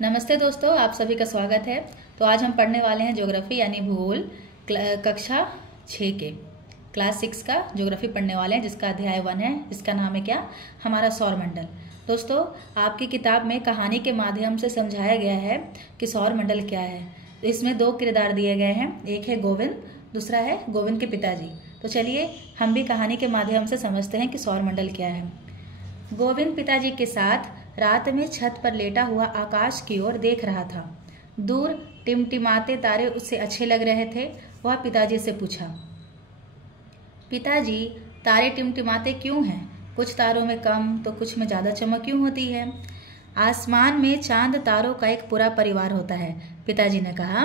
नमस्ते दोस्तों, आप सभी का स्वागत है। तो आज हम पढ़ने वाले हैं ज्योग्राफी यानी भूगोल कक्षा 6 के क्लास 6 का ज्योग्राफी पढ़ने वाले हैं, जिसका अध्याय 1 है, जिसका नाम है क्या, हमारा सौरमंडल। दोस्तों, आपकी किताब में कहानी के माध्यम से समझाया गया है कि सौरमंडल क्या है। इसमें 2 किरदार दिए गए हैं, एक है गोविंद, दूसरा है गोविंद के पिताजी। तो चलिए हम भी कहानी के माध्यम से समझते हैं कि सौरमंडल क्या है। गोविंद पिताजी के साथ रात में छत पर लेटा हुआ आकाश की ओर देख रहा था। दूर टिमटिमाते तारे उससे अच्छे लग रहे थे। वह पिताजी से पूछा, पिताजी, तारे टिमटिमाते क्यों हैं? कुछ तारों में कम तो कुछ में ज़्यादा चमक क्यों होती है? आसमान में चांद तारों का एक पूरा परिवार होता है। पिताजी ने कहा,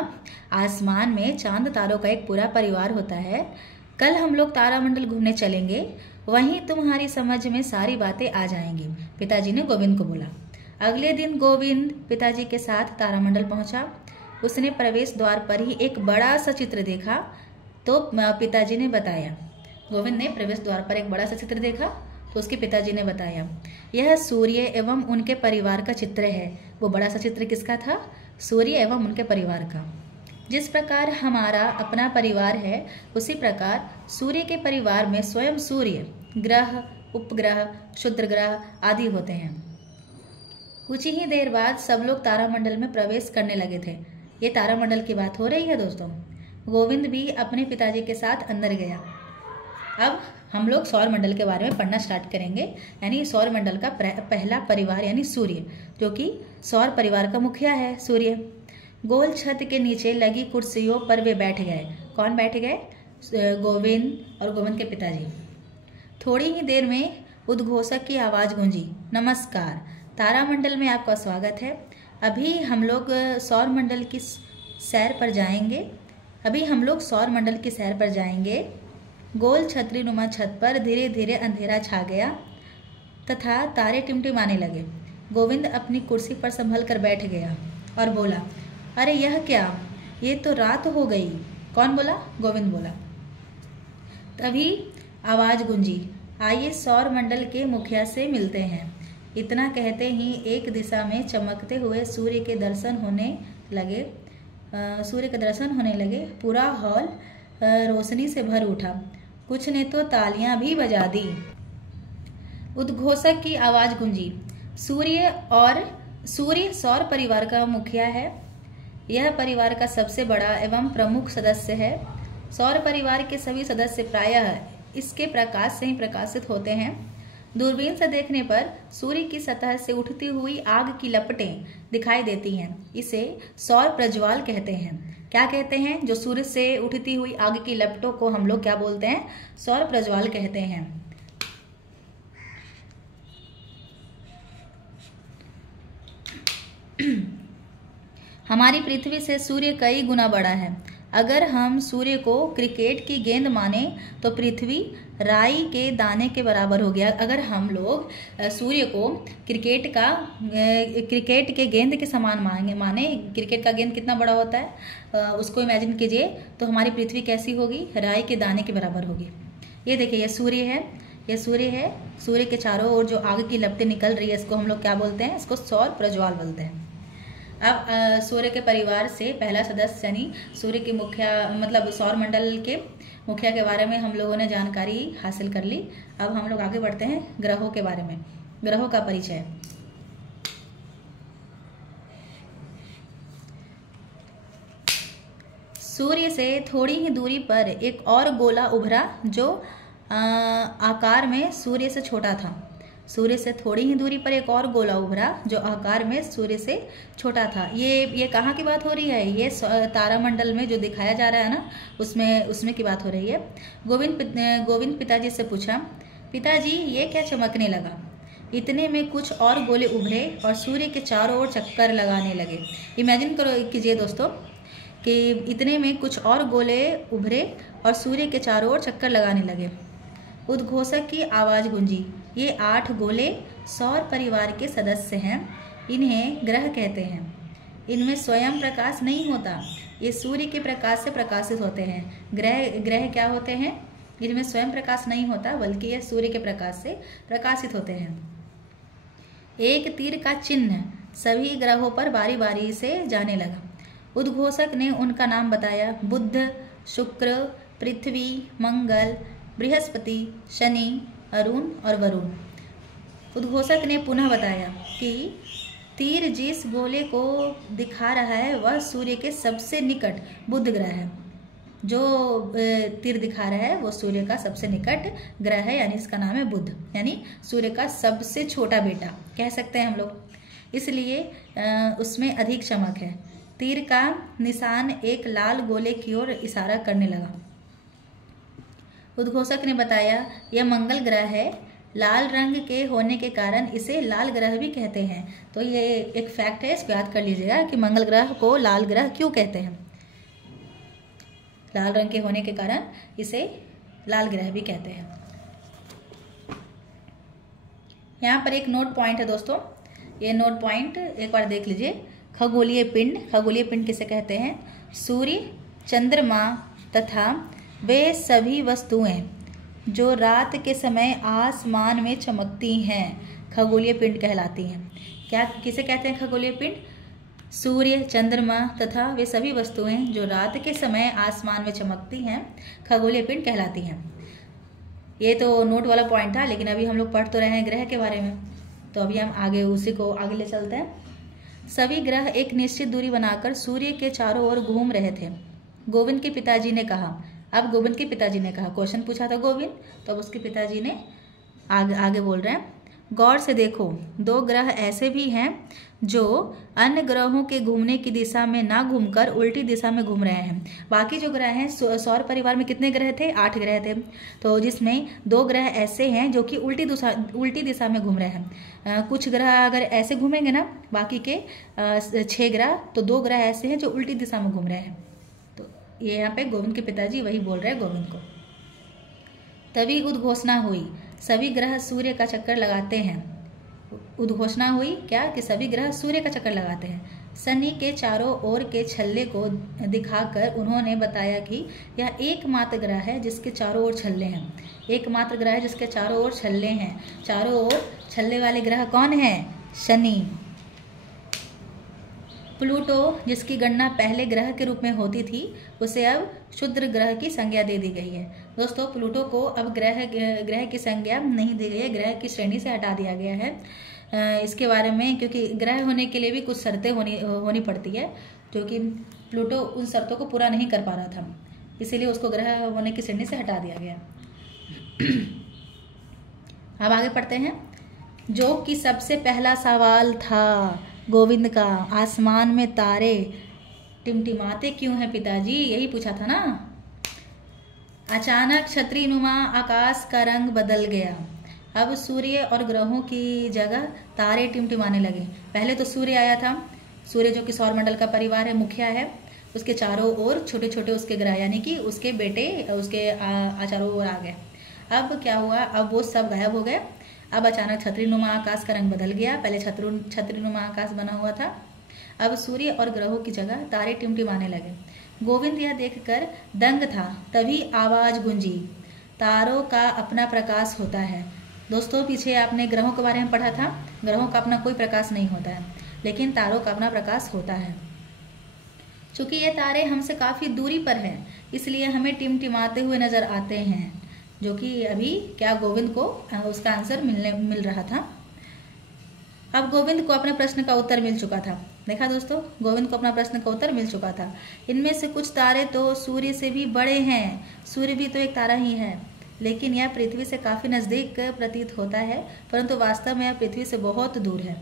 आसमान में चांद तारों का एक पूरा परिवार होता है। कल हम लोग तारामंडल घूमने चलेंगे, वहीं तुम्हारी समझ में सारी बातें आ जाएंगी, पिताजी ने गोविंद को बोला। अगले दिन गोविंद पिताजी के साथ तारामंडल पहुंचा। उसने प्रवेश द्वार पर ही एक बड़ा सा चित्र देखा तो पिताजी ने बताया। गोविंद ने प्रवेश द्वार पर एक बड़ा सा चित्र देखा तो उसके पिताजी ने बताया, यह सूर्य एवं उनके परिवार का चित्र है। वो बड़ा सा चित्र किसका था? सूर्य एवं उनके परिवार का। जिस प्रकार हमारा अपना परिवार है, उसी प्रकार सूर्य के परिवार में स्वयं सूर्य, ग्रह, उपग्रह, क्षुद्र ग्रह आदि होते हैं। कुछ ही देर बाद सब लोग तारामंडल में प्रवेश करने लगे थे। ये तारामंडल की बात हो रही है दोस्तों। गोविंद भी अपने पिताजी के साथ अंदर गया। अब हम लोग सौरमंडल के बारे में पढ़ना स्टार्ट करेंगे, यानी सौरमंडल का पहला परिवार यानी सूर्य, जो कि सौर परिवार का मुखिया है सूर्य। गोल छत के नीचे लगी कुर्सियों पर वे बैठ गए। कौन बैठ गए? गोविंद और गोविंद के पिताजी। थोड़ी ही देर में उद्घोषक की आवाज़ गूंजी, नमस्कार, तारामंडल में आपका स्वागत है। अभी हम लोग सौरमंडल की सैर पर जाएंगे। गोल छतरी नुमा छत पर धीरे धीरे अंधेरा छा गया तथा तारे टिमटिमाने लगे। गोविंद अपनी कुर्सी पर संभल कर बैठ गया और बोला, अरे यह क्या, ये तो रात हो गई। कौन बोला? गोविंद बोला। तभी आवाज़ गूंजी, आइए सौरमंडल के मुखिया से मिलते हैं। इतना कहते ही एक दिशा में चमकते हुए सूर्य के दर्शन होने लगे। पूरा हॉल रोशनी से भर उठा। कुछ ने तो तालियां भी बजा दी। उद्घोषक की आवाज़ गूंजी, सूर्य सौर परिवार का मुखिया है। यह परिवार का सबसे बड़ा एवं प्रमुख सदस्य है। सौर परिवार के सभी सदस्य प्रायः इसके प्रकाश से ही प्रकाशित होते हैं। दूरबीन से देखने पर सूर्य की सतह से उठती हुई आग की लपटें दिखाई देती हैं। इसे सौर प्रज्वाल कहते हैं। क्या कहते हैं? जो सूर्य से उठती हुई आग की लपटों को हम लोग क्या बोलते हैं? सौर प्रज्वाल कहते हैं। हमारी पृथ्वी से सूर्य कई गुना बड़ा है। अगर हम सूर्य को क्रिकेट की गेंद माने तो पृथ्वी राई के दाने के बराबर हो गया। अगर हम लोग सूर्य को क्रिकेट के गेंद के समान माने, क्रिकेट का गेंद कितना बड़ा होता है उसको इमेजिन कीजिए, तो हमारी पृथ्वी कैसी होगी? राई के दाने के बराबर होगी। ये देखिए, ये सूर्य है। सूर्य के चारों ओर जो आग की लपटें निकल रही है, इसको हम लोग क्या बोलते हैं? इसको सौर प्रज्वाल बोलते हैं। अब सूर्य के परिवार से पहला सदस्य यानी सूर्य के मुखिया मतलब सौरमंडल के मुखिया के बारे में हम लोगों ने जानकारी हासिल कर ली। अब हम लोग आगे बढ़ते हैं ग्रहों के बारे में। ग्रहों का परिचय। सूर्य से थोड़ी ही दूरी पर एक और गोला उभरा जो आकार में सूर्य से छोटा था। सूर्य से थोड़ी ही दूरी पर एक और गोला उभरा जो आकार में सूर्य से छोटा था। ये कहाँ की बात हो रही है? ये तारामंडल में जो दिखाया जा रहा है ना, उसमें की बात हो रही है। गोविंद पिताजी से पूछा, पिताजी ये क्या चमकने लगा? इतने में कुछ और गोले उभरे और सूर्य के चारों ओर चक्कर लगाने लगे। इमेजिन कीजिए दोस्तों कि इतने में कुछ और गोले उभरे और सूर्य के चारों ओर चक्कर लगाने लगे। उद्घोषक की आवाज़ गूंजी, ये 8 गोले सौर परिवार के सदस्य हैं। इन्हें ग्रह कहते हैं। इनमें स्वयं प्रकाश नहीं होता, ये सूर्य के प्रकाश से प्रकाशित होते हैं। ग्रह क्या होते हैं? इनमें स्वयं प्रकाश नहीं होता, बल्कि ये सूर्य के प्रकाश से प्रकाशित होते हैं। एक तीर का चिन्ह सभी ग्रहों पर बारी बारी से जाने लगा। उद्घोषक ने उनका नाम बताया, बुध, शुक्र, पृथ्वी, मंगल, बृहस्पति, शनि, अरुण और वरुण। उद्घोषक ने पुनः बताया कि तीर जिस गोले को दिखा रहा है वह सूर्य के सबसे निकट बुध ग्रह है। जो तीर दिखा रहा है वो सूर्य का सबसे निकट ग्रह है, यानी इसका नाम है बुध, यानी सूर्य का सबसे छोटा बेटा कह सकते हैं हम लोग। इसलिए उसमें अधिक चमक है। तीर का निशान एक लाल गोले की ओर इशारा करने लगा। उद्घोषक ने बताया, यह मंगल ग्रह है। लाल रंग के होने के कारण इसे लाल ग्रह भी कहते हैं। तो ये एक फैक्ट है, इसको याद कर लीजिएगा कि मंगल ग्रह को लाल ग्रह क्यों कहते हैं। लाल रंग के होने के कारण इसे लाल ग्रह भी कहते हैं। यहाँ पर एक नोट पॉइंट है दोस्तों, ये नोट पॉइंट एक बार देख लीजिए। खगोलीय पिंड, खगोलीय पिंड किसे कहते हैं? सूर्य, चंद्रमा तथा वे सभी वस्तुएं जो रात के समय आसमान में चमकती हैं खगोलीय पिंड कहलाती हैं। क्या किसे कहते हैं खगोलीय पिंड? सूर्य, चंद्रमा तथा वे सभी वस्तुएं जो रात के समय आसमान में चमकती हैं खगोलीय पिंड कहलाती हैं। ये तो नोट वाला पॉइंट था, लेकिन अभी हम लोग पढ़ तो रहे हैं ग्रह के बारे में, तो अभी हम आगे उसी को आगे ले चलते हैं। सभी ग्रह एक निश्चित दूरी बनाकर सूर्य के चारों ओर घूम रहे थे। गोविंद के पिताजी ने कहा, अब गोविंद के पिताजी ने कहा, क्वेश्चन पूछा था गोविंद, तो अब उसके पिताजी ने आगे बोल रहे हैं, गौर से देखो, दो ग्रह ऐसे भी हैं जो अन्य ग्रहों के घूमने की दिशा में ना घूमकर उल्टी दिशा में घूम रहे हैं। बाकी जो ग्रह हैं, सौर परिवार में कितने ग्रह थे? 8 ग्रह थे, तो जिसमें 2 ग्रह ऐसे हैं जो कि उल्टी दिशा में घूम रहे हैं। कुछ ग्रह अगर ऐसे घूमेंगे ना, बाकी के 6 ग्रह, तो 2 ग्रह ऐसे हैं जो उल्टी दिशा में घूम रहे हैं। तो ये यहाँ पे गोविंद के पिताजी वही बोल रहे हैं गोविंद को। तभी उद्घोषणा हुई, सभी ग्रह सूर्य का चक्कर लगाते हैं। उद्घोषणा हुई क्या? कि सभी ग्रह सूर्य का चक्कर लगाते हैं। शनि के चारों ओर के छल्ले को दिखाकर उन्होंने बताया कि यह एकमात्र ग्रह है जिसके चारों ओर छल्ले हैं। एकमात्र ग्रह है जिसके चारों ओर छल्ले हैं। चारों ओर छल्ले वाले ग्रह कौन है? शनि। प्लूटो, जिसकी गणना पहले ग्रह के रूप में होती थी, उसे अब क्षुद्र ग्रह की संज्ञा दे दी गई है। दोस्तों, प्लूटो को अब ग्रह की संज्ञा नहीं दी गई है, ग्रह की श्रेणी से हटा दिया गया है। इसके बारे में, क्योंकि ग्रह होने के लिए भी कुछ शर्तें होनी पड़ती है, जो कि प्लूटो उन शर्तों को पूरा नहीं कर पा रहा था, इसीलिए उसको ग्रह होने की श्रेणी से हटा दिया गया। अब आगे पढ़ते हैं। जो कि सबसे पहला सवाल था गोविंद का, आसमान में तारे टिमटिमाते क्यों हैं पिताजी? यही पूछा था ना। अचानक छतरीनुमा आकाश का रंग बदल गया। अब सूर्य और ग्रहों की जगह तारे टिमटिमाने लगे। पहले तो सूर्य आया था, सूर्य जो कि सौरमंडल का परिवार है, मुखिया है, उसके चारों ओर छोटे छोटे उसके ग्रह, यानी कि उसके बेटे उसके चारों ओर आ गए। अब क्या हुआ? अब वो सब गायब हो गए। अब अचानक छतरीनुमा आकाश का रंग बदल गया। पहले छतरीनुमा आकाश बना हुआ था, अब सूर्य और ग्रहों की जगह तारे टिमटिमाने लगे। गोविंद यह देखकर दंग था। तभी आवाज गूंजी, तारों का अपना प्रकाश होता है। दोस्तों, पीछे आपने ग्रहों के बारे में पढ़ा था, ग्रहों का अपना कोई प्रकाश नहीं होता है, लेकिन तारों का अपना प्रकाश होता है। चूंकि ये तारे हमसे काफी दूरी पर हैं, इसलिए हमें टिमटिमाते हुए नजर आते हैं, जो कि अभी क्या गोविंद को उसका आंसर मिल रहा था। अब गोविंद को अपने प्रश्न का उत्तर मिल चुका था। देखा दोस्तों, गोविंद को अपना प्रश्न का उत्तर मिल चुका था। इनमें से कुछ तारे तो सूर्य से भी बड़े हैं, सूर्य भी तो एक तारा ही है, लेकिन यह पृथ्वी से काफी नजदीक प्रतीत होता है, परंतु वास्तव में यह पृथ्वी से बहुत दूर है।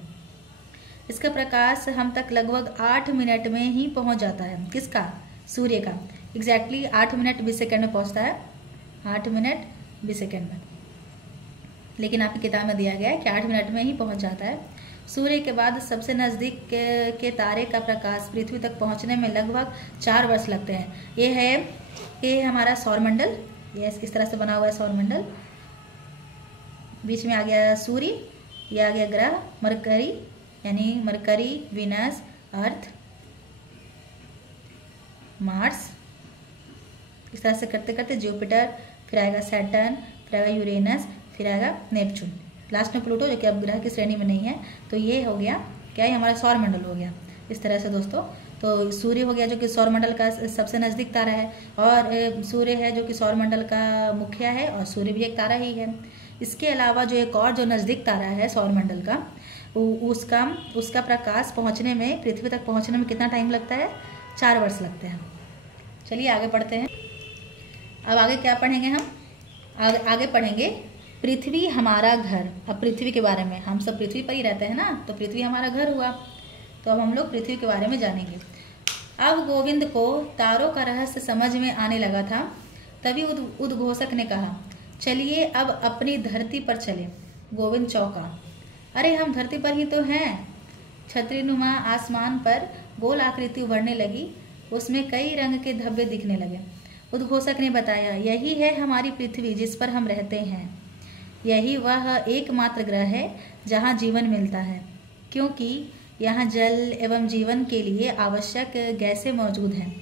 इसका प्रकाश हम तक लगभग 8 मिनट में ही पहुंच जाता है। किसका? सूर्य का। एग्जैक्टली 8 मिनट 20 सेकेंड में पहुंचता है, 8 मिनट 20 सेकेंड में, लेकिन आपकी किताब में दिया गया है कि 8 मिनट में ही पहुंच जाता है। सूर्य के बाद सबसे नज़दीक के तारे का प्रकाश पृथ्वी तक पहुंचने में लगभग 4 वर्ष लगते हैं। ये है हमारा सौरमंडल, ये इस तरह से बना हुआ है सौरमंडल। बीच में आ गया सूर्य, ये आ गया ग्रह मरकरी, यानी मरकरी, वीनस, अर्थ, मार्स, इस तरह से करते करते जुपिटर, फिर आएगा सैटर्न, फिर आएगा यूरेनस, फिर आएगा नेपच्यून, लास्ट में प्लूटो, जो कि अब ग्रह की श्रेणी में नहीं है। तो ये हो गया क्या है, हमारा सौरमंडल हो गया। इस तरह से दोस्तों, तो सूर्य हो गया जो कि सौरमंडल का सबसे नज़दीक तारा है, और सूर्य है जो कि सौरमंडल का मुखिया है, और सूर्य भी एक तारा ही है। इसके अलावा जो एक और जो नज़दीक तारा है सौरमंडल का, उसका प्रकाश पहुंचने में, पृथ्वी तक पहुंचने में कितना टाइम लगता है? 4 वर्ष लगते हैं। चलिए आगे पढ़ते हैं। अब आगे क्या पढ़ेंगे हम? आगे पढ़ेंगे पृथ्वी हमारा घर। अब पृथ्वी के बारे में, हम सब पृथ्वी पर ही रहते हैं ना, तो पृथ्वी हमारा घर हुआ। तो अब हम लोग पृथ्वी के बारे में जानेंगे। अब गोविंद को तारों का रहस्य समझ में आने लगा था। तभी उद्घोषक ने कहा, चलिए अब अपनी धरती पर चले। गोविंद चौंका, अरे हम धरती पर ही तो हैं। छतरीनुमा आसमान पर गोल आकृति उभरने लगी, उसमें कई रंग के धब्बे दिखने लगे। उद्घोषक ने बताया, यही है हमारी पृथ्वी जिस पर हम रहते हैं। यही वह एकमात्र ग्रह है जहाँ जीवन मिलता है, क्योंकि यहाँ जल एवं जीवन के लिए आवश्यक गैसें मौजूद हैं।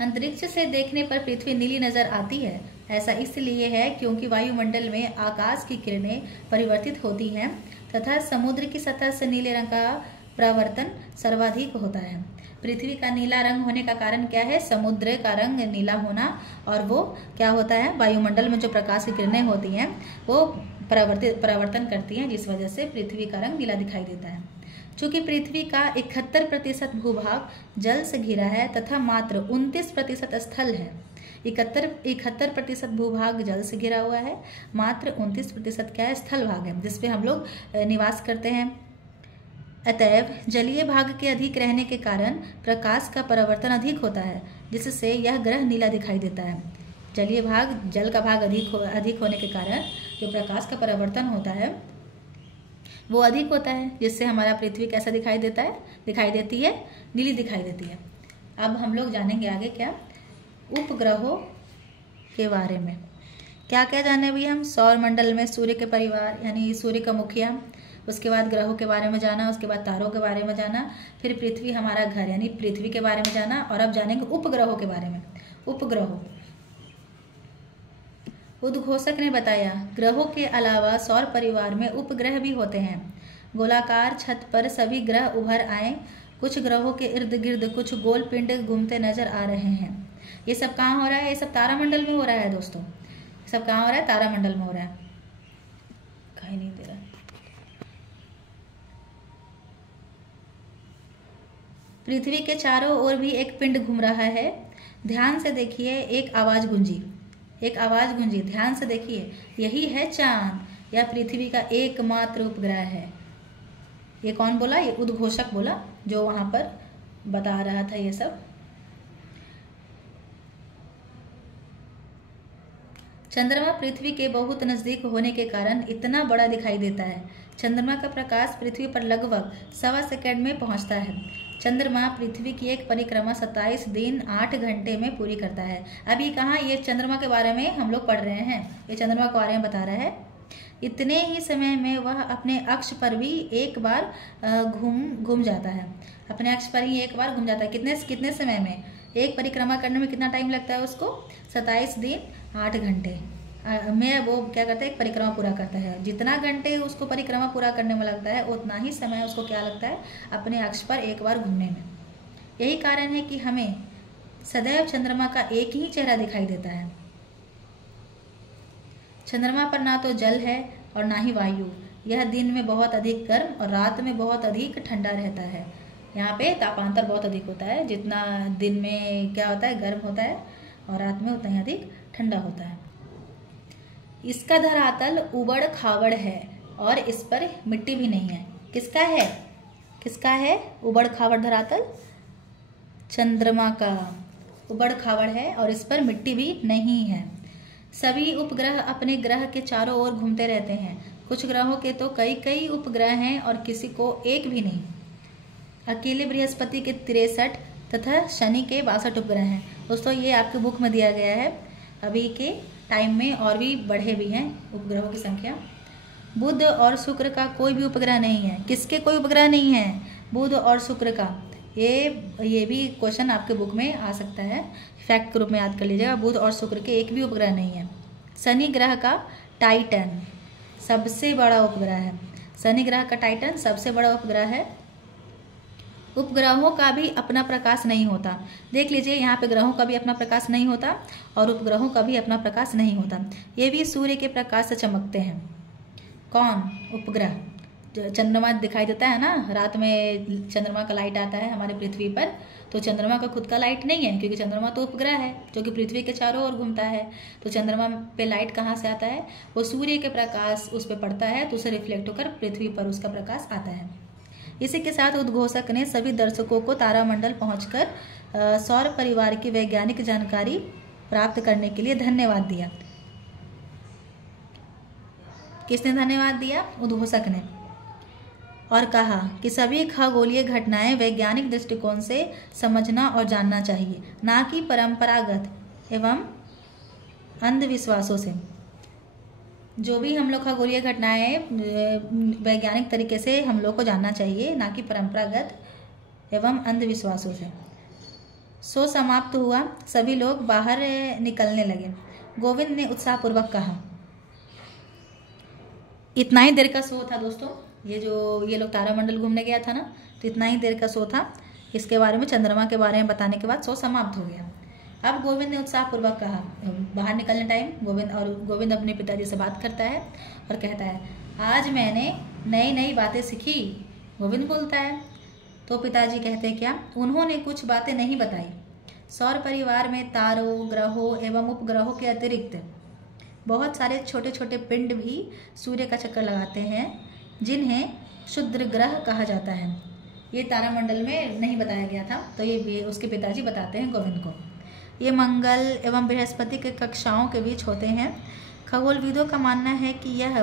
अंतरिक्ष से देखने पर पृथ्वी नीली नजर आती है। ऐसा इसलिए है क्योंकि वायुमंडल में आकाश की किरणें परिवर्तित होती हैं तथा समुद्र की सतह से नीले रंग का परावर्तन सर्वाधिक होता है। पृथ्वी का नीला रंग होने का कारण क्या है? समुद्र का रंग नीला होना, और वो क्या होता है, वायुमंडल में जो प्रकाश की किरणें होती हैं वो परावर्तन करती हैं, जिस वजह से पृथ्वी का रंग नीला दिखाई देता है। चूंकि पृथ्वी का 71% भूभाग जल से घिरा है तथा मात्र 29% स्थल है। 71% भूभाग जल से घिरा हुआ है, मात्र 29% क्या है, स्थल भाग है, जिसपे हम लोग निवास करते हैं। अतएव जलीय भाग के अधिक रहने के कारण प्रकाश का परावर्तन अधिक होता है, जिससे यह ग्रह नीला दिखाई देता है। जलीय भाग, जल का भाग अधिक होने के कारण जो प्रकाश का परावर्तन होता है वो अधिक होता है, जिससे हमारा पृथ्वी कैसा दिखाई देता है, दिखाई देती है, नीली दिखाई देती है। अब हम लोग जानेंगे आगे क्या, उपग्रहों के बारे में। क्या क्या जाने भी हम? सौरमंडल में सूर्य के परिवार यानी सूर्य का मुखिया, उसके बाद ग्रहों के बारे में जाना, उसके बाद तारों के बारे में जाना, फिर पृथ्वी हमारा घर यानी पृथ्वी के बारे में जाना, और अब जानेंगे उपग्रहों के बारे में। उपग्रहों, उद्घोषक ने बताया, ग्रहों के अलावा सौर परिवार में उपग्रह भी होते हैं। गोलाकार छत पर सभी ग्रह उभर आए। कुछ ग्रहों के इर्द गिर्द कुछ गोल पिंड घूमते नजर आ रहे हैं। ये सब कहाँ हो रहा है? ये सब तारामंडल में हो रहा है दोस्तों। सब कहाँ हो रहा है? तारामंडल में हो रहा है। कहीं नहीं दे रहा। पृथ्वी के चारों ओर भी एक पिंड घूम रहा है। ध्यान से देखिए, एक आवाज गूंजी, ध्यान से देखिए, यही है चांद। यह पृथ्वी का एकमात्र उपग्रह है। ये कौन बोला? ये उद्घोषक बोला, जो वहां पर बता रहा था ये सब। चंद्रमा पृथ्वी के बहुत नजदीक होने के कारण इतना बड़ा दिखाई देता है। चंद्रमा का प्रकाश पृथ्वी पर लगभग 1.25 सेकंड में पहुंचता है। चंद्रमा पृथ्वी की एक परिक्रमा 27 दिन 8 घंटे में पूरी करता है। अभी कहाँ, ये चंद्रमा के बारे में हम लोग पढ़ रहे हैं, ये चंद्रमा के बारे में बता रहा है। इतने ही समय में वह अपने अक्ष पर भी एक बार घूम जाता है। अपने अक्ष पर ही एक बार घूम जाता है। कितने समय में? एक परिक्रमा करने में कितना टाइम लगता है उसको? 27 दिन 8 घंटे में वो क्या करता है? एक परिक्रमा पूरा करता है। जितना घंटे उसको परिक्रमा पूरा करने में लगता है, उतना ही समय उसको क्या लगता है? अपने अक्ष पर एक बार घूमने में। यही कारण है कि हमें सदैव चंद्रमा का एक ही चेहरा दिखाई देता है। चंद्रमा पर ना तो जल है और ना ही वायु। यह दिन में बहुत अधिक गर्म और रात में बहुत अधिक ठंडा रहता है। यहाँ पे तापांतर बहुत अधिक होता है। जितना दिन में क्या होता है, गर्म होता है, और रात में उतना ही अधिक ठंडा होता है। इसका धरातल उबड़ खाबड़ है और इस पर मिट्टी भी नहीं है। किसका है उबड़ खाबड़ धरातल? चंद्रमा का उबड़ खाबड़ है और इस पर मिट्टी भी नहीं है। सभी उपग्रह अपने ग्रह के चारों ओर घूमते रहते हैं। कुछ ग्रहों के तो कई उपग्रह हैं और किसी को एक भी नहीं। अकेले बृहस्पति के 63 तथा शनि के 62 उपग्रह हैं। दोस्तों ये आपके बुक में दिया गया है। अभी के टाइम में और भी बढ़े भी हैं उपग्रहों की संख्या। बुध और शुक्र का कोई भी उपग्रह नहीं है। किसके कोई उपग्रह नहीं है? बुध और शुक्र का। ये भी क्वेश्चन आपके बुक में आ सकता है, फैक्ट के रूप में याद कर लीजिएगा। बुध और शुक्र के एक भी उपग्रह नहीं है। शनि ग्रह का टाइटन सबसे बड़ा उपग्रह है। शनि ग्रह का टाइटन सबसे बड़ा उपग्रह है। उपग्रहों का भी अपना प्रकाश नहीं होता। देख लीजिए, यहाँ पे ग्रहों का भी अपना प्रकाश नहीं होता और उपग्रहों का भी अपना प्रकाश नहीं होता। ये भी सूर्य के प्रकाश से चमकते हैं। कौन? उपग्रह। चंद्रमा दिखाई देता है ना, रात में चंद्रमा का लाइट आता है हमारे पृथ्वी पर, तो चंद्रमा का खुद का लाइट नहीं है, क्योंकि चंद्रमा तो उपग्रह है जो कि पृथ्वी के चारों ओर घूमता है। तो चंद्रमा पे लाइट कहाँ से आता है? वो सूर्य के प्रकाश उस पर पड़ता है, तो उसे रिफ्लेक्ट होकर पृथ्वी पर उसका प्रकाश आता है। इसी के साथ उद्घोषक ने सभी दर्शकों को तारामंडल पहुंचकर सौर परिवार की वैज्ञानिक जानकारी प्राप्त करने के लिए धन्यवाद दिया। किसने धन्यवाद दिया? उद्घोषक ने। और कहा कि सभी खगोलीय घटनाएं वैज्ञानिक दृष्टिकोण से समझना और जानना चाहिए, ना कि परंपरागत एवं अंधविश्वासों से। जो भी हम लोग खगोलीय घटनाएं वैज्ञानिक तरीके से हम लोग को जानना चाहिए, ना कि परंपरागत एवं अंधविश्वासों से। शो समाप्त हुआ, सभी लोग बाहर निकलने लगे। गोविंद ने उत्साहपूर्वक कहा। इतना ही देर का शो था दोस्तों। ये लोग तारामंडल घूमने गया था ना, तो इतना ही देर का शो था। इसके बारे में, चंद्रमा के बारे में बताने के बाद शो समाप्त हो गया। अब गोविंद ने उत्साहपूर्वक कहा, बाहर निकलने टाइम गोविंद अपने पिताजी से बात करता है और कहता है, आज मैंने नई नई बातें सीखी। गोविंद बोलता है तो पिताजी कहते हैं, क्या? उन्होंने कुछ बातें नहीं बताई। सौर परिवार में तारों, ग्रहों एवं उपग्रहों के अतिरिक्त बहुत सारे छोटे छोटे पिंड भी सूर्य का चक्कर लगाते हैं, जिन्हें क्षुद्र ग्रह कहा जाता है। ये तारामंडल में नहीं बताया गया था, तो ये उसके पिताजी बताते हैं गोविंद को। ये मंगल एवं बृहस्पति के कक्षाओं के बीच होते हैं। खगोलविदों का मानना है कि यह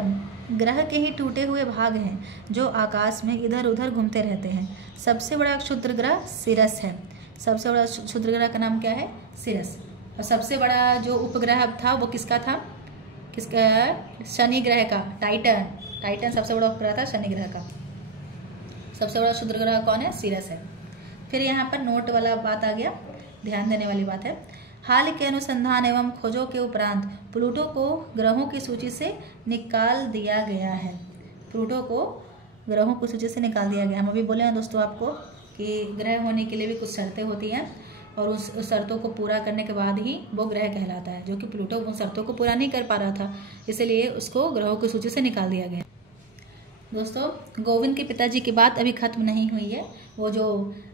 ग्रह के ही टूटे हुए भाग हैं जो आकाश में इधर उधर घूमते रहते हैं। सबसे बड़ा क्षुद्र ग्रह सिरस है। सबसे बड़ा क्षुद्र ग्रह का नाम क्या है? सिरस। और सबसे बड़ा जो उपग्रह था वो किसका था? शनि ग्रह का टाइटन सबसे बड़ा उपग्रह था शनि ग्रह का। सबसे बड़ा क्षुद्र ग्रह कौन है? सिरस है। फिर यहाँ पर नोट वाला बात आ गया, ध्यान देने वाली बात है। हाल के अनुसंधान एवं खोजों के उपरांत प्लूटो को ग्रहों की सूची से निकाल दिया गया है। प्लूटो को ग्रहों की सूची से निकाल दिया गया। हम अभी बोले हैं दोस्तों आपको कि ग्रह होने के लिए भी कुछ शर्तें होती हैं, और उस शर्तों को पूरा करने के बाद ही वो ग्रह कहलाता है, जो कि प्लूटो उन शर्तों को पूरा नहीं कर पा रहा था, इसलिए उसको ग्रहों की सूची से निकाल दिया गया। दोस्तों, गोविंद के पिताजी की बात अभी खत्म नहीं हुई है। वो जो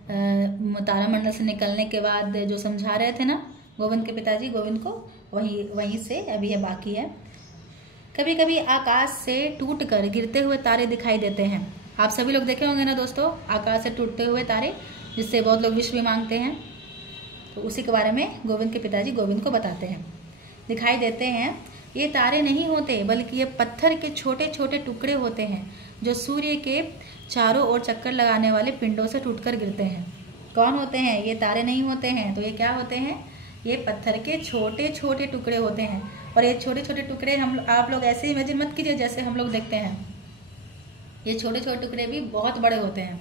तारामंडल से निकलने के बाद जो समझा रहे थे ना गोविंद के पिताजी गोविंद को, वहीं से अभी ये बाकी है। कभी कभी आकाश से टूटकर गिरते हुए तारे दिखाई देते हैं। आप सभी लोग देखे होंगे ना दोस्तों, आकाश से टूटते हुए तारे, जिससे बहुत लोग विश भी मांगते हैं। तो उसी के बारे में गोविंद के पिताजी गोविंद को बताते हैं। दिखाई देते हैं, ये तारे नहीं होते, बल्कि ये पत्थर के छोटे छोटे टुकड़े होते हैं जो सूर्य के चारों ओर चक्कर लगाने वाले पिंडों से टूटकर गिरते हैं। कौन होते हैं? ये तारे नहीं होते हैं, तो ये क्या होते हैं? ये पत्थर के छोटे छोटे टुकड़े होते हैं। और ये छोटे छोटे टुकड़े आप लोग ऐसे इमेजिन मत कीजिए जैसे हम लोग देखते हैं। ये छोटे छोटे टुकड़े भी बहुत बड़े होते हैं।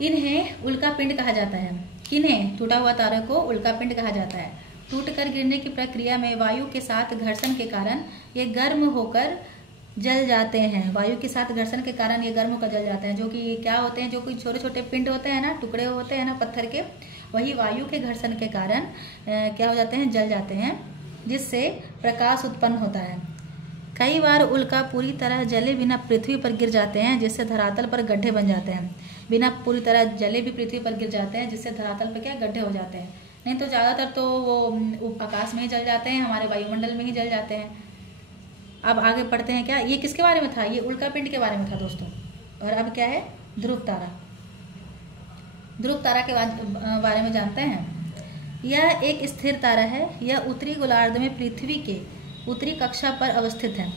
इन्हें उल्का पिंड कहा जाता है। किन्हें? टूटा हुआ तारे को उल्का पिंड कहा जाता है। टूटकर गिरने की प्रक्रिया में वायु के साथ घर्षण के कारण ये गर्म होकर जल जाते हैं। वायु के साथ घर्षण के कारण ये गर्म होकर जल जाते हैं। जो कि क्या होते हैं? जो कि छोटे छोटे पिंड होते हैं ना, टुकड़े होते हैं ना पत्थर के, वही वायु के घर्षण के कारण क्या हो जाते हैं? जल जाते हैं, जिससे प्रकाश उत्पन्न होता है। कई बार उल्का पूरी तरह जले बिना पृथ्वी पर गिर जाते हैं, जिससे धरातल पर गड्ढे बन जाते हैं। बिना पूरी तरह जले भी पृथ्वी पर गिर जाते हैं, जिससे धरातल पर क्या? गड्ढे हो जाते हैं। नहीं तो ज़्यादातर तो वो आकाश में ही जल जाते हैं, हमारे वायुमंडल में ही जल जाते हैं। अब आगे पढ़ते हैं। क्या ये किसके बारे में था? ये उल्का पिंड के बारे में था दोस्तों। और अब क्या है? ध्रुव तारा। ध्रुव तारा के बारे में जानते हैं। यह एक स्थिर तारा है। यह उत्तरी गोलार्ध में पृथ्वी के उत्तरी कक्षा पर अवस्थित है।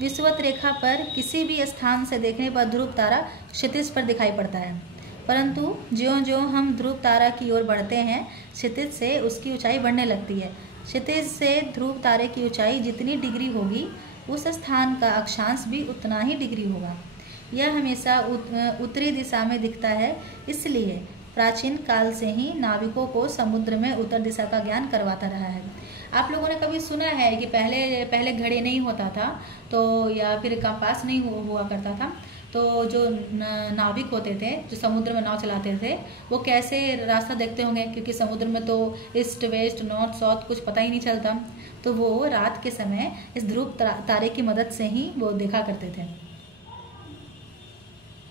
विषुवत रेखा पर किसी भी स्थान से देखने पर ध्रुव तारा क्षितिज पर दिखाई पड़ता है, परंतु ज्यों-ज्यों हम ध्रुव तारा की ओर बढ़ते हैं, क्षितिज से उसकी ऊंचाई बढ़ने लगती है। क्षितिज से ध्रुव तारे की ऊंचाई जितनी डिग्री होगी, उस स्थान का अक्षांश भी उतना ही डिग्री होगा। यह हमेशा उत्तरी दिशा में दिखता है, इसलिए प्राचीन काल से ही नाविकों को समुद्र में उत्तर दिशा का ज्ञान करवाता रहा है। आप लोगों ने कभी सुना है कि पहले पहले घड़ी नहीं होता था तो, या फिर कंपास नहीं हुआ करता था, तो जो नाविक होते थे जो समुद्र में नाव चलाते थे वो कैसे रास्ता देखते होंगे, क्योंकि समुद्र में तो ईस्ट वेस्ट नॉर्थ साउथ कुछ पता ही नहीं चलता, तो वो रात के समय इस ध्रुव तारे की मदद से ही वो देखा करते थे।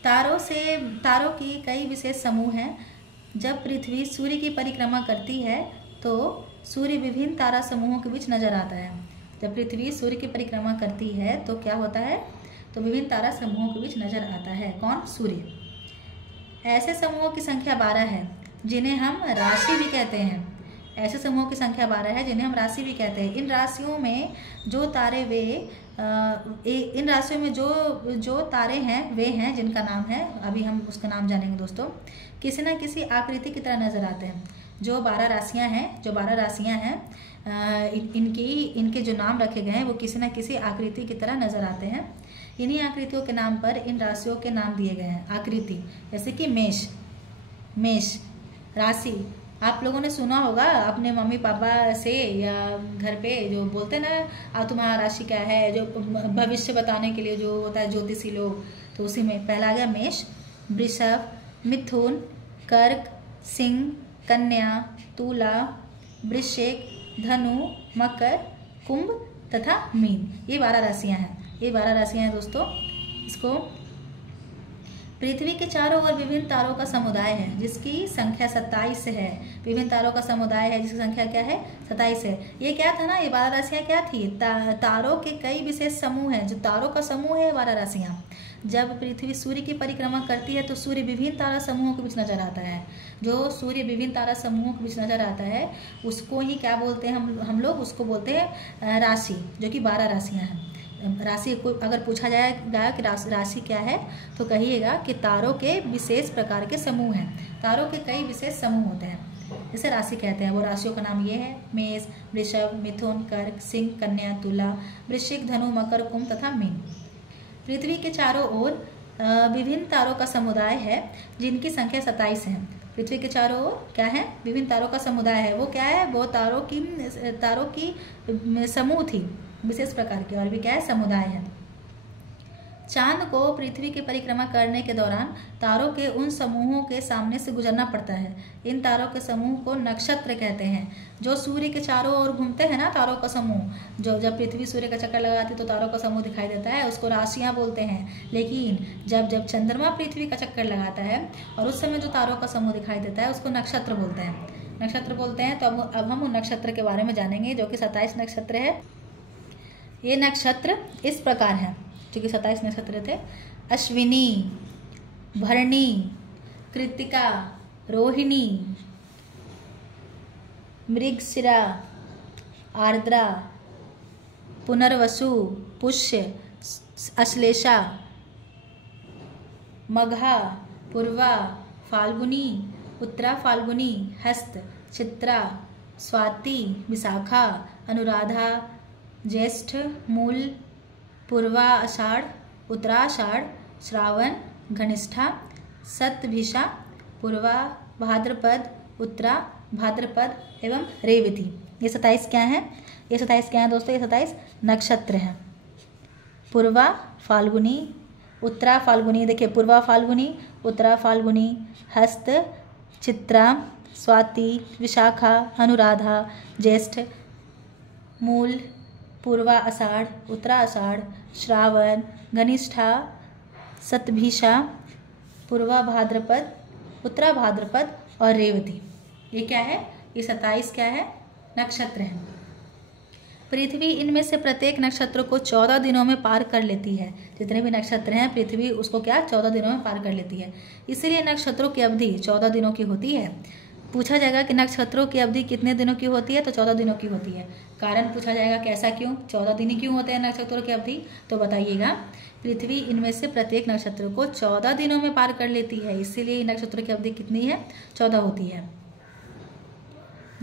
तारों की कई विशेष समूह हैं। जब पृथ्वी सूर्य की परिक्रमा करती है तो सूर्य विभिन्न तारा समूहों के बीच नजर आता है। जब पृथ्वी सूर्य की परिक्रमा करती है तो क्या होता है, तो विभिन्न तारा समूहों के बीच नजर आता है। कौन? सूर्य। ऐसे समूहों की संख्या 12 है जिन्हें हम राशि भी कहते हैं। ऐसे समूहों की संख्या 12 है जिन्हें हम राशि भी कहते हैं। इन राशियों में जो तारे हैं वे हैं जिनका नाम है, अभी हम उसका नाम जानेंगे दोस्तों, किसी न किसी आकृति की तरह नजर आते हैं। जो 12 राशियां हैं इनके जो नाम रखे गए हैं वो किसी न किसी आकृति की तरह नजर आते हैं। इन्हीं आकृतियों के नाम पर इन राशियों के नाम दिए गए हैं। आकृति जैसे कि मेष राशि, आप लोगों ने सुना होगा अपने मम्मी पापा से या घर पे जो बोलते हैं ना, अब तुम्हारा राशि क्या है, जो भविष्य बताने के लिए जो होता है ज्योतिषी लोग, तो उसी में पहला आ गया मेष, वृषभ, मिथुन, कर्क, सिंह, कन्या, तुला, वृश्चिक, धनु, मकर, कुंभ तथा मीन। ये 12 राशियां हैं दोस्तों। इसको पृथ्वी के चारों ओर विभिन्न तारों का समुदाय है जिसकी संख्या 27 है। विभिन्न तारों का समुदाय है जिसकी संख्या क्या है? 27 है। ये क्या था ना, ये 12 राशियां क्या थी? तारों के कई विशेष समूह हैं। जो तारों का समूह है 12 राशियां। जब पृथ्वी सूर्य की परिक्रमा करती है तो सूर्य विभिन्न तारा समूहों के बीच नजर आता है। जो सूर्य विभिन्न तारा समूहों के बीच नजर आता है उसको ही क्या बोलते हैं हम लोग? उसको बोलते हैं राशि, जो कि 12 राशियां हैं। राशि को अगर पूछा जाएगा कि राशि क्या है तो कहिएगा कि तारों के विशेष प्रकार के समूह हैं। तारों के कई विशेष समूह होते हैं जिसे राशि कहते हैं। वो राशियों का नाम ये है: मेष, वृषभ, मिथुन, कर्क, सिंह, कन्या, तुला, वृश्चिक, धनु, मकर, कुंभ तथा मीन। पृथ्वी के चारों ओर विभिन्न तारों का समुदाय है जिनकी संख्या 27 है। पृथ्वी के चारों ओर क्या है? विभिन्न तारों का समुदाय है। वो क्या है? वो तारों की समूह थी विशेष प्रकार के, और भी क्या है? समुदाय है। चांद को पृथ्वी की परिक्रमा करने के दौरान तारों के उन समूहों के सामने से गुजरना पड़ता है। इन तारों के समूह को नक्षत्र कहते हैं। जो सूर्य के चारों ओर घूमते हैं ना तारों का समूह, जो जब पृथ्वी सूर्य का चक्कर लगाती तो तारों का समूह दिखाई देता है, उसको राशियां बोलते हैं। लेकिन जब चंद्रमा पृथ्वी का चक्कर लगाता है और उस समय जो तारों का समूह दिखाई देता है उसको नक्षत्र बोलते हैं। तो अब हम उन नक्षत्र के बारे में जानेंगे जो कि 27 नक्षत्र है। ये नक्षत्र इस प्रकार हैं, जो कि 27 नक्षत्र थे: अश्विनी, भरणी, कृत्तिका, रोहिणी, मृगशिरा, आर्द्रा, पुनर्वसु, पुष्य, अश्लेषा, मघा, पूर्वा, फाल्गुनी, उत्तरा फाल्गुनी, हस्त, चित्रा, स्वाति, विशाखा, अनुराधा, ज्येष्ठ, मूल, पूर्वा आषाढ़, उत्तराषाढ़, श्रावण, घनिष्ठा, शतभिषा, पूर्वा भाद्रपद, उत्तरा भाद्रपद एवं रेवती। ये 27 क्या हैं? ये 27 क्या हैं दोस्तों? ये 27 नक्षत्र हैं। पूर्वा फाल्गुनी, उत्तरा फाल्गुनी, देखिए पूर्वा फाल्गुनी, उत्तरा फाल्गुनी, हस्त, चित्रा, स्वाति, विशाखा, अनुराधा, ज्येष्ठ, मूल, पूर्वा आषाढ़, उत्तरा आषाढ़, श्रावण, घनिष्ठा, शतभिषा, पूर्वा भाद्रपद, उत्तरा भाद्रपद और रेवती। ये क्या है? ये 27 क्या है? नक्षत्र हैं। पृथ्वी इनमें से प्रत्येक नक्षत्र को 14 दिनों में पार कर लेती है। जितने भी नक्षत्र हैं पृथ्वी उसको क्या 14 दिनों में पार कर लेती है। इसलिए नक्षत्रों की अवधि 14 दिनों की होती है। पूछा जाएगा कि नक्षत्रों की अवधि कितने दिनों की होती है, तो 14 दिनों की होती है। कारण पूछा जाएगा कि ऐसा क्यों, 14 दिन क्यों होते हैं नक्षत्रों की अवधि, तो बताइएगा। पृथ्वी इनमें से प्रत्येक नक्षत्र को 14 दिनों में पार कर लेती है, इसीलिए नक्षत्रों की अवधि कितनी है? 14 होती है।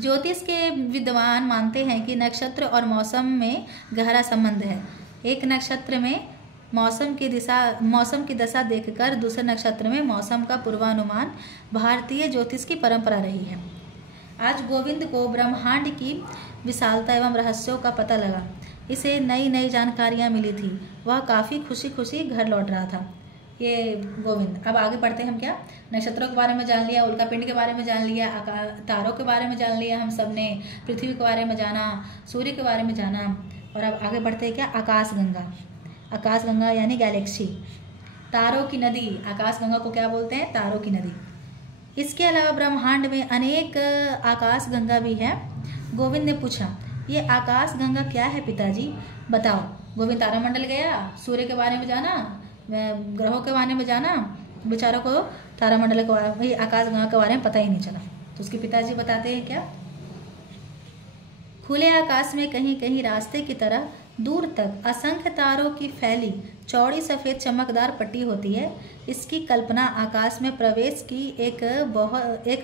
ज्योतिष के विद्वान मानते हैं कि नक्षत्र और मौसम में गहरा संबंध है। एक नक्षत्र में मौसम की दशा देखकर दूसरे नक्षत्र में मौसम का पूर्वानुमान भारतीय ज्योतिष की परंपरा रही है। आज गोविंद को ब्रह्मांड की विशालता एवं रहस्यों का पता लगा। इसे नई नई जानकारियाँ मिली थी। वह काफ़ी खुशी खुशी घर लौट रहा था। ये गोविंद। अब आगे बढ़ते हैं हम। क्या नक्षत्रों के बारे में जान लिया, उल्कापिंड के बारे में जान लिया, तारों के बारे में जान लिया हम सब ने, पृथ्वी के बारे में जाना, सूर्य के बारे में जाना। और अब आगे बढ़ते हैं क्या, आकाशगंगा। आकाशगंगा यानी गैलेक्सी, तारों की नदी। आकाशगंगा को क्या बोलते हैं, तारों की नदी। इसके अलावा ब्रह्मांड में अनेक आकाशगंगा भी है। गोविंद ने पूछा, ये आकाशगंगा क्या है पिताजी, बताओ। गोविंद तारामंडल गया, सूर्य के बारे में जाना, ग्रहों के बारे में जाना, बेचारों को तारामंडल के बारे में, आकाशगंगा के बारे में पता ही नहीं चला। तो उसके पिताजी बताते हैं क्या, खुले आकाश में कहीं कहीं रास्ते की तरह दूर तक असंख्य तारों की फैली चौड़ी सफ़ेद चमकदार पट्टी होती है। इसकी कल्पना आकाश में प्रवेश की एक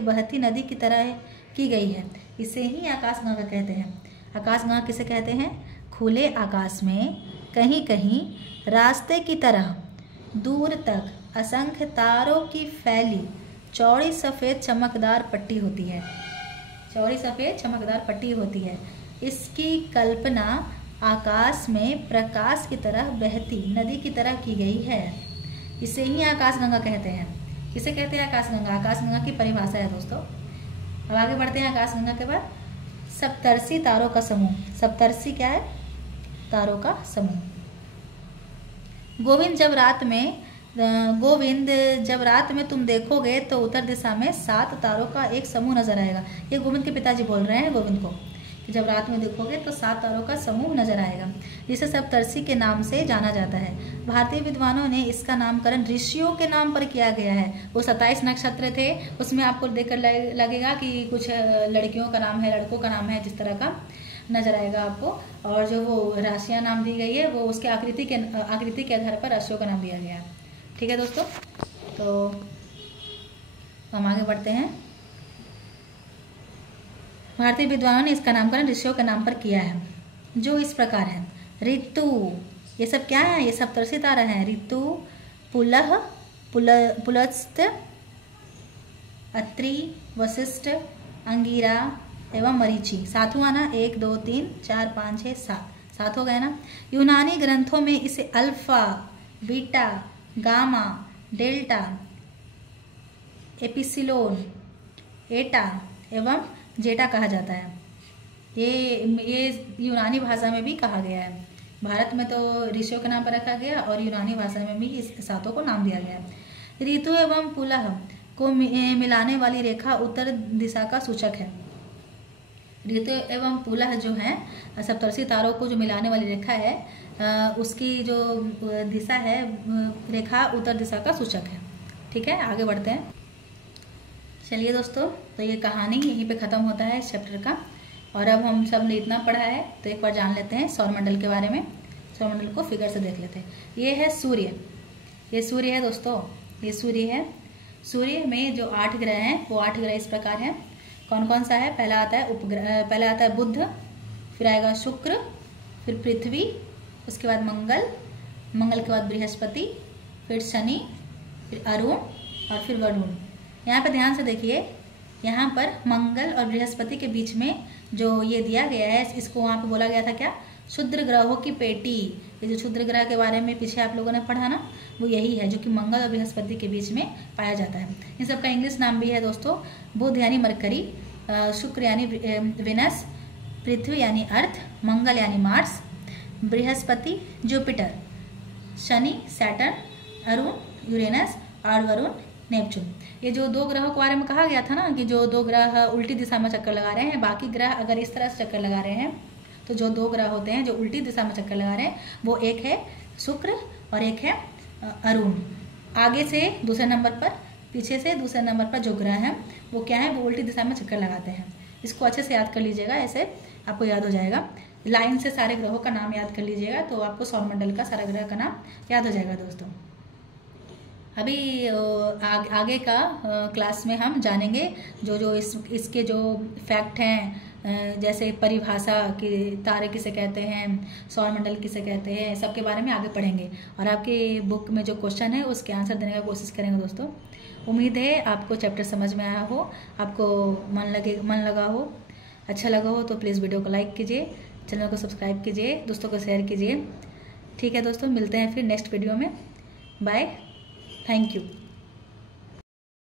बहती नदी की तरह की गई है। इसे ही आकाशगंगा कहते हैं। आकाशगंगा किसे कहते हैं, खुले आकाश में कहीं कहीं रास्ते की तरह दूर तक असंख्य तारों की फैली चौड़ी सफ़ेद चमकदार पट्टी होती है। चौड़ी सफ़ेद चमकदार पट्टी होती है। इसकी कल्पना आकाश में प्रकाश की तरह बहती नदी की तरह की गई है। इसे ही आकाशगंगा कहते हैं। किसे कहते हैं, आकाशगंगा। आकाशगंगा की परिभाषा है दोस्तों। अब आगे बढ़ते हैं। आकाशगंगा के बाद सप्तर्षि तारों का समूह। सप्तर्षि क्या है, तारों का समूह। गोविंद जब रात में तुम देखोगे तो उत्तर दिशा में 7 तारों का एक समूह नजर आएगा। ये गोविंद के पिताजी बोल रहे हैं गोविंद को कि जब रात में देखोगे तो 7 तारों का समूह नजर आएगा, जिसे सप्तर्षि के नाम से जाना जाता है। भारतीय विद्वानों ने इसका नामकरण ऋषियों के नाम पर किया गया है। वो 27 नक्षत्र थे, उसमें आपको देखकर लगेगा कि कुछ लड़कियों का नाम है, लड़कों का नाम है, जिस तरह का नजर आएगा आपको। और जो वो राशियाँ नाम दी गई है वो उसके आकृति के आधार पर राशियों का नाम दिया गया है। ठीक है दोस्तों, तो हम आगे बढ़ते हैं। भारतीय विद्वानों ने इसका नामकरण ऋषियों के नाम पर किया है, जो इस प्रकार है। ऋतु, ये सब क्या है, ये सप्तर्षि तारा हैं। ऋतु, पुलह, पुलस्त्य, अत्रि, वशिष्ठ, अंगिरा एवं मरीचि। 7 हुआ ना, 1 2 3 4 5 6 7 हो गए ना। यूनानी ग्रंथों में इसे alpha, beta, gamma, delta, epsilon, एटा एवं जेटा कहा जाता है। ये यूनानी भाषा में भी कहा गया है। भारत में तो ऋषियों के नाम पर रखा गया और यूनानी भाषा में भी इस 7 को नाम दिया गया। ऋतु एवं पुलह को मिलाने वाली रेखा उत्तर दिशा का सूचक है। ऋतु एवं पुलह जो है सप्तर्षि तारों को जो मिलाने वाली रेखा है, उसकी जो दिशा है, रेखा उत्तर दिशा का सूचक है। ठीक है, आगे बढ़ते हैं। चलिए दोस्तों, तो ये कहानी यहीं पे ख़त्म होता है इस चैप्टर का। और अब हम सब ने इतना पढ़ा है तो एक बार जान लेते हैं सौरमंडल के बारे में। सौरमंडल को फिगर से देख लेते हैं। ये है सूर्य, ये सूर्य है दोस्तों, ये सूर्य है। सूर्य में जो 8 ग्रह हैं वो 8 ग्रह इस प्रकार हैं। कौन कौन सा है, पहला आता है उपग्रह, पहला आता है बुध, फिर आएगा शुक्र, फिर पृथ्वी, उसके बाद मंगल के बाद बृहस्पति, फिर शनि, फिर अरुण और फिर वरुण। यहाँ पर ध्यान से देखिए, यहाँ पर मंगल और बृहस्पति के बीच में जो ये दिया गया है, इसको वहाँ पर बोला गया था क्या, क्षुद्र ग्रहों की पेटी। ये जो क्षुद्र ग्रह के बारे में पीछे आप लोगों ने पढ़ा ना, वो यही है जो कि मंगल और बृहस्पति के बीच में पाया जाता है। इन सब का इंग्लिश नाम भी है दोस्तों। बुध यानी मरकरी, शुक्र यानी वेनस, पृथ्वी यानी अर्थ, मंगल यानी Mars, Brihaspati Jupiter, Shani Saturn, Arun Uranus और वरुण नेपच्यून। ये जो 2 ग्रहों के बारे में कहा गया था ना कि जो 2 ग्रह उल्टी दिशा में चक्कर लगा रहे हैं, बाकी ग्रह अगर इस तरह से चक्कर लगा रहे हैं तो जो 2 ग्रह होते हैं जो उल्टी दिशा में चक्कर लगा रहे हैं, वो एक है शुक्र और एक है अरुण। आगे से दूसरे नंबर पर, पीछे से दूसरे नंबर पर जो ग्रह हैं वो क्या है, वो उल्टी दिशा में चक्कर लगाते हैं। इसको अच्छे से याद कर लीजिएगा, ऐसे आपको याद हो जाएगा। लाइन से सारे ग्रहों का नाम याद कर लीजिएगा तो आपको सौरमंडल का सारा ग्रह का नाम याद हो जाएगा दोस्तों। अभी आगे का क्लास में हम जानेंगे जो इसके जो फैक्ट हैं, जैसे परिभाषा कि तारे किसे कहते हैं, सौरमंडल किसे कहते हैं, सबके बारे में आगे पढ़ेंगे। और आपके बुक में जो क्वेश्चन है उसके आंसर देने का कोशिश करेंगे दोस्तों। उम्मीद है आपको चैप्टर समझ में आया हो, आपको मन लगा हो। अच्छा लगा हो तो प्लीज़ वीडियो को लाइक कीजिए, चैनल को सब्सक्राइब कीजिए, दोस्तों को शेयर कीजिए। ठीक है दोस्तों, मिलते हैं फिर नेक्स्ट वीडियो में। Bye, thank you.